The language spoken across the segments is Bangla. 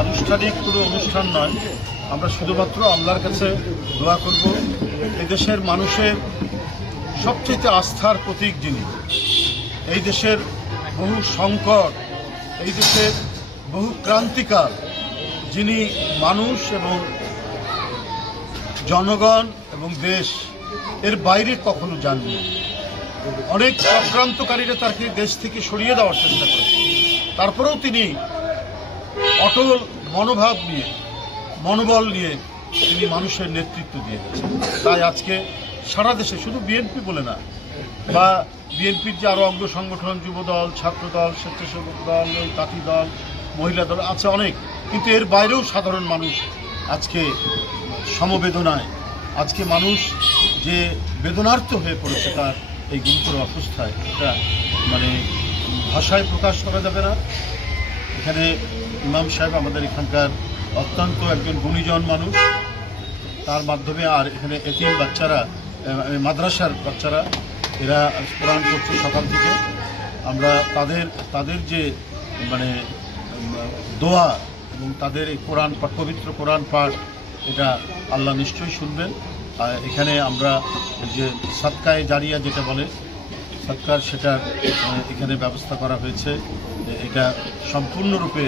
আনুষ্ঠানিক কোনো অনুষ্ঠান নয়, আমরা শুধুমাত্র আল্লাহর কাছে দোয়া করব এই দেশের মানুষের সবচেয়ে আস্থার প্রতীক যিনি, এই দেশের বহু সংকট, এই দেশের বহু ক্রান্তিকাল যিনি মানুষ এবং জনগণ এবং দেশ এর বাইরে কখনো যাননি। অনেক আক্রান্তকারীরা তাকে দেশ থেকে সরিয়ে দেওয়ার চেষ্টা করেছে, তারপরেও তিনি অটল মনোভাব নিয়ে, মনোবল নিয়ে তিনি মানুষের নেতৃত্ব দিয়ে গেছেন। তাই আজকে সারা দেশে, শুধু বিএনপি বলে না, বা বিএনপির যে আরও অঙ্গ সংগঠন, যুবদল, ছাত্রদল, স্বেচ্ছাসেবক দল, তাঁতি দল, মহিলা দল আছে অনেক, কিন্তু এর বাইরেও সাধারণ মানুষ আজকে সমবেদনায়, আজকে মানুষ যে বেদনার্ত হয়ে পড়েছে তার এই গুরুতর অবস্থায়, এটা মানে ভাষায় প্রকাশ করা যাবে না। এখানে ইমাম সাহেব আমাদের এখানকার অত্যন্ত একজন গুণীজন মানুষ, তার মাধ্যমে আর এখানে এতিম বাচ্চারা, মাদ্রাসার বাচ্চারা এরা কোরআন করছে সকাল থেকে। আমরা তাদের যে মানে দোয়া এবং তাদের এই কোরআন পাঠ, পবিত্র কোরআন পাঠ, এটা আল্লাহ নিশ্চয়ই শুনবেন। আর এখানে আমরা যে সাদকায়ে জারিয়া যেটা বলে সৎকার, সেটা এখানে ব্যবস্থা করা হয়েছে। এটা সম্পূর্ণরূপে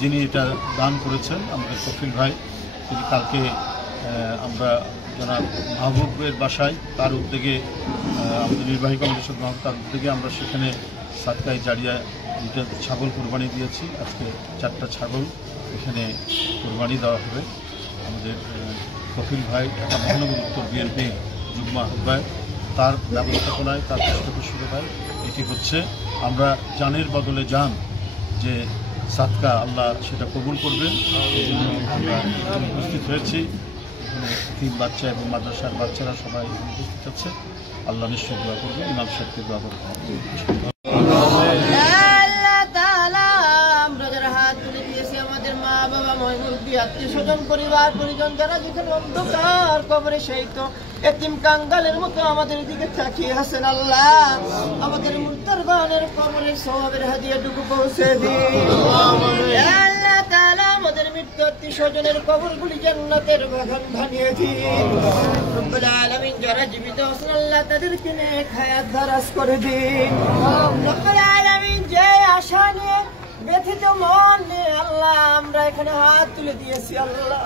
যিনি এটা দান করেছেন আমাদের কফিল ভাই, তিনি কালকে আমরা জনাব মাহবুবের বাসায়, তার উদ্যোগে আমাদের নির্বাহী কমিটির মাহবুব, তার উদ্যোগে আমরা সেখানে সাদকায়ে জারিয়া দুটো ছাগল কোরবানি দিয়েছি। আজকে 4টা ছাগল এখানে কোরবানি দেওয়া হবে। আমাদের কফিল ভাই ঢাকা মহানগর উত্তর বিএনপি যুগ্ম আহ্বায়ক, তার ব্যবস্থাপনায়, তার পৃষ্ঠপোষকতায় এটি হচ্ছে। আমরা জানের বদলে জান যে সাদকা, আল্লাহ সেটা কবুল করবেন, এই জন্য আমরা উপস্থিত হয়েছি। তিন বাচ্চা এবং মাদ্রাসার বাচ্চারা সবাই উপস্থিত আছে। আল্লাহ নিশ্চয় দোয়া করবেন, ইমাম সাহেবকে দোয়া করবেন। আত্মীয়-স্বজন, পরিবার পরিজন যারা যেখানে অন্ধকার কবরে শহীদ এতিম কাঙ্গালের মতো আমাদের দিকে তাকিয়ে আছেন, আল্লাহ আমাদের মুর্দারবানের কবরের সওয়াবের হাদিয়াটুকু পৌঁছে দিন। আল্লাহ তাআলা আমাদের মৃত্যু আত্মীয়-স্বজনের কবরগুলি জান্নাতের বাগান বানিয়ে দিন। রব্বুল আলামিন যারা জীবিত আছেন আল্লাহ তাদেরকে নেক হায়াত দারাজ করে দিন। রব্বুল আলামিন যে আশা নিয়ে, ব্যথিত মন নিয়ে আল্লাহ আমরা এখানে হাত তুলে দিয়েছি, আল্লাহ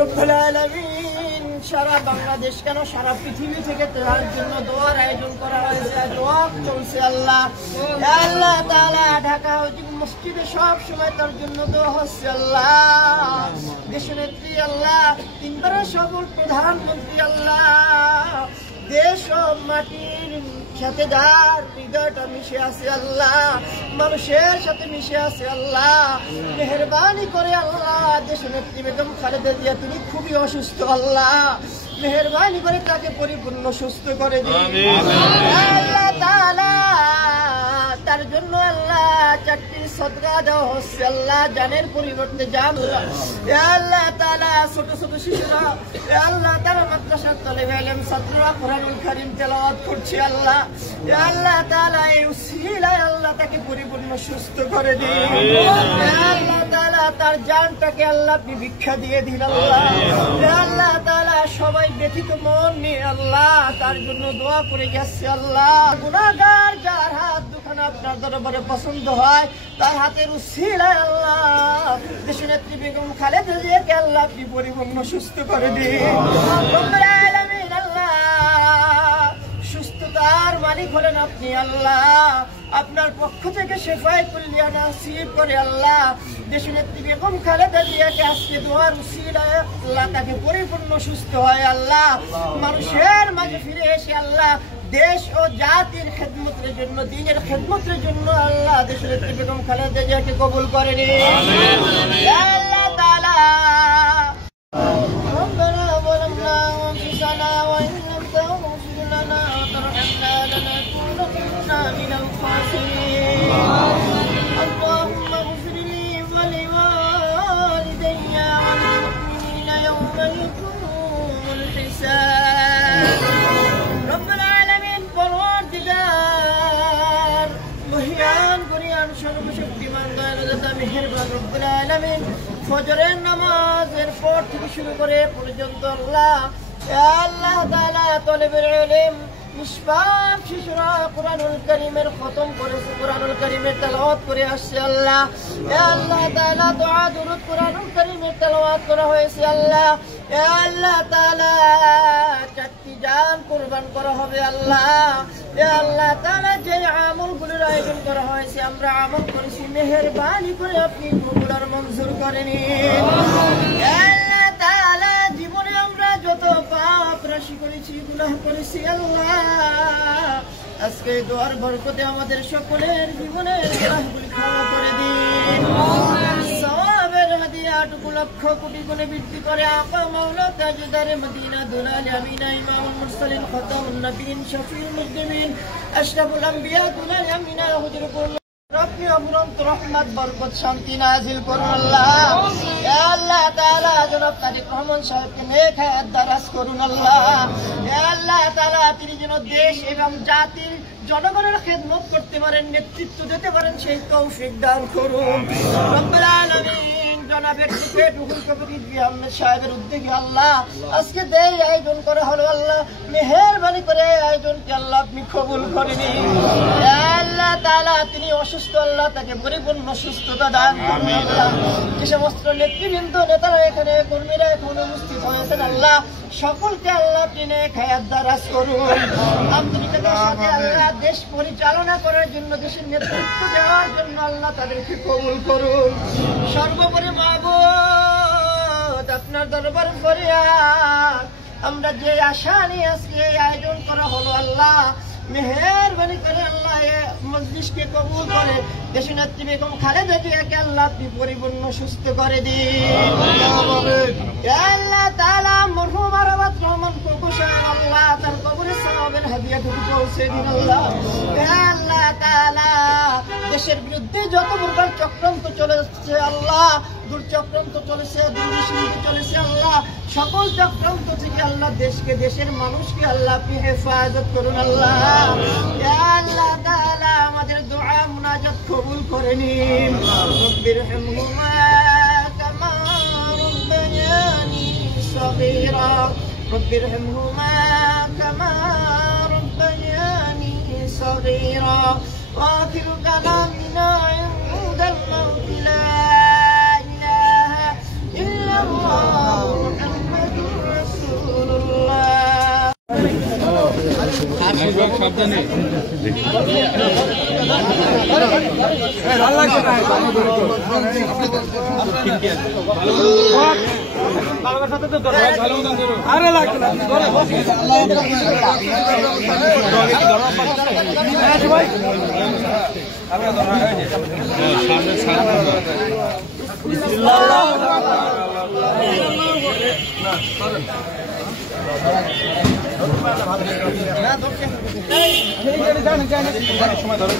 রব্বুল আলামিন সারা বাংলাদেশ কেন সারা পৃথিবী থেকে তার জন্য দোয়ার আয়োজন করা হয়েছে, দোয়া চলছে। আল্লাহ আল্লাহ তাআলা ঢাকা মসজিদে সব সময় তার জন্য দোয়া হচ্ছে। আল্লাহ দেশনেত্রী, আল্লাহ তিনবারের সফল প্রধানমন্ত্রী, আল্লাহ দেশ ও মাটির সাথে যার হৃদয়টা মিশে আছে, আল্লাহ মানুষের সাথে মিশে আছে, আল্লাহ মেহেরবানি করে আল্লাহ দেশনেত্রী বেগম খালেদা জিয়া, তিনি খুবই অসুস্থ, আল্লাহ মেহেরবানি করে তাকে পরিপূর্ণ সুস্থ করে দিন। আল্লাহ তাআলা তার জন্য আল্লাহ 4টি সদকা দেওয়া হচ্ছে, আল্লাহ জানের পরিবর্তে জান। আল্লাহ তাআলা ছোট ছোট শিশুরা, আল্লাহ তারা মাদ্রাসার তালিবে ইলম ছাত্ররা কোরআনুল কারীম তেলাওয়াত করছে, আল্লাহ আল্লাহ তাআলা এই উসিলায় আল্লাহ তাকে পরিপূর্ণ সুস্থ করে দিন। আল্লাহ তাআলা তার জানটাকে আল্লাহ আপনি ভিক্ষা দিয়ে দিন, আল্লাহ আল্লাহ তাআলা সবাই ব্যথিত মন নিয়ে আল্লাহ তার জন্য দোয়া করে গেছে। আল্লাহ গুনাহগার যার হাত দুখানা আপনার দরবারে পছন্দ হয়, তার হাতের উসিলায় আল্লাহ দেশনেত্রী বেগম খালেদা জিয়াকে আল্লাহ আপনি পরিপূর্ণ সুস্থ করে দিন। রব্বুল আলামিন আল্লাহ সুস্থতার মালিক হলেন আপনি, আল্লাহ আপনার পক্ষ থেকে শেফায়ে কুল্লিয়া নসিব করে আল্লাহ দেশনেত্রী বেগম খালেদা জিয়াকে আজকে দোয়ার উসিলায় আল্লাহ তাকে পরিপূর্ণ সুস্থ হয়, আল্লাহ মানুষের মাঝে ফিরে এসে আল্লাহ দেশ ও জাতির খেদমতের জন্য, দ্বীনের খেদমতের জন্য আল্লাহ দেশনেত্রী বেগম খালেদা জিয়াকে কবুল করে নিন। আল্লাহ তাআলা ربنا ظلمنا أنفسنا وإن لم تغفر لنا وترحمنا لنكونن من الخاسرين اللهم اغفر لي ولوالدي الإحسان رب العالمين পরওয়ারদিগার মহিয়ান গরিয়ান সর্বশক্তিমান দয়ালুদাতা মেহেরবান রব্বুল আলামিন ফজরের নামাজের পর থেকে শুরু করে পর্যন্ত আল্লাহ আল্লাহ তাআলা তলেবের ইলম নিষ্পাপ শিশুরা কুরআনুল কারীমের খতম করেছে, কুরআনুল কারীমের তেলাওয়াত করে আসছে আল্লাহ। আল্লাহ তাআলা দোয়া দুরূদ কুরআনুল কারীমের তেলাওয়াত করা হয়েছে আল্লাহ। আল্লাহ তাআলা চারটি জান কুরবান করা হবে আল্লাহ। আল্লাহ তাআলা যে আমলগুলোর আয়োজন করা হয়েছে আমরা আমল করেছি, মেহেরবানি করে আপনি কবুল আর মঞ্জুর করে নিন আল্লাহ তাআলা। জীবনে আমরা যত পাপ রাশি করেছি, গুনাহ করেছি আল্লাহ, আজকে দোয়ার বরকতে আমাদের সকলের জীবনের গুনাহগুলি ক্ষমা করে দিন। সওয়াবের হাদিয়াটুকু লক্ষ কোটি গুণে বৃদ্ধি করে আকা মাওলা তাজদারে মদিনা দুলাল আমিনা ইমামুল মুরসালিন খাতামুন নবিয়্যিন শফিউল মুজরিমিন আশরাফুল আম্বিয়া দুলাল আমিনা হুজুরুল আপনি অফুরন্ত রহমত বরকত শান্তি নাজিল করুন আল্লাহ। আল্লাহ তাআলা জনাব তারিক রহমান সাহেবকে নেক হায়াত দারাজ করুন আল্লাহ। আল্লাহ তাআলা তিনি যেন দেশ এবং জাতির জনগণের খেদমত করতে পারেন, নেতৃত্ব দিতে পারেন, সেই তৌফিক দান করুন রব্বুল আলামিন। জনাব অ্যাডভোকেট রুহুল কবির রিজভী আহমেদ সাহেবের উদ্যোগে আল্লাহ আজকে দেই আয়োজন করা হলো আল্লাহ, মেহেরবানি করে আয়োজনকে আল্লাহ আপনি কবুল করে নিন আল্লাহ তাআলা। তিনি অসুস্থ আল্লাহ, তাকে পরিপূর্ণ সুস্থতা দান করুন আল্লাহ। যে সমস্ত নেতৃবৃন্দ নেতারা এখানে কর্মীরা এখন উপস্থিত হয়েছেন আল্লাহ, সকলকে আল্লাহ আপনি নেক হায়াত দারাজ করুন। আন্তরিকতার সাথে আল্লাহ দেশ পরিচালনা করার জন্য, দেশের নেতৃত্ব দেওয়ার জন্য আল্লাহ তাদেরকে কবুল করুন। সর্বোপরি মাবুদ আপনার দরবার ফরিয়াদ, আমরা যে আশা নিয়ে আজকে এই আয়োজন করা হলো আল্লাহ, মেহেরবানি করে আল্লাহ মজলিসকে কবুল করে দেশের নেত্রী বেগম খালেদা জিয়াকে আল্লাহ আপনি পরিপূর্ণ সুস্থ করে দিন আল্লাহ তাআলা। মরহুম আরাফাত রহমান কোকো সাহেব আল্লাহ তার কবরে সওয়াবের হাদিয়াটুকু পৌঁছে দিন আল্লাহ। আল্লাহ তাআলা দেশের বিরুদ্ধে যত প্রকার চক্রান্ত চলেছে আল্লাহ, দুর্চক্রান্ত চলেছে, দুর্নীতি চলেছে আল্লাহ, সকল চক্রান্ত থেকে আল্লাহ দেশকে, দেশের মানুষকে আল্লাহ আপনি হেফাজত করুন আল্লাহ। আল্লাহ তাআলা আমাদের দোয়া মুনাজাত কবুল করে নিন। রব্বিরহামহুমা কামা রাব্বায়ানি সগীরা, রব্বিরহামহুমা কামা রাব্বায়ানি সগীরা। وآخر كلامنا عند الموت لا إله إلا الله محمد رسول الله সাবধানে আরে লাগবে না সময় ধরে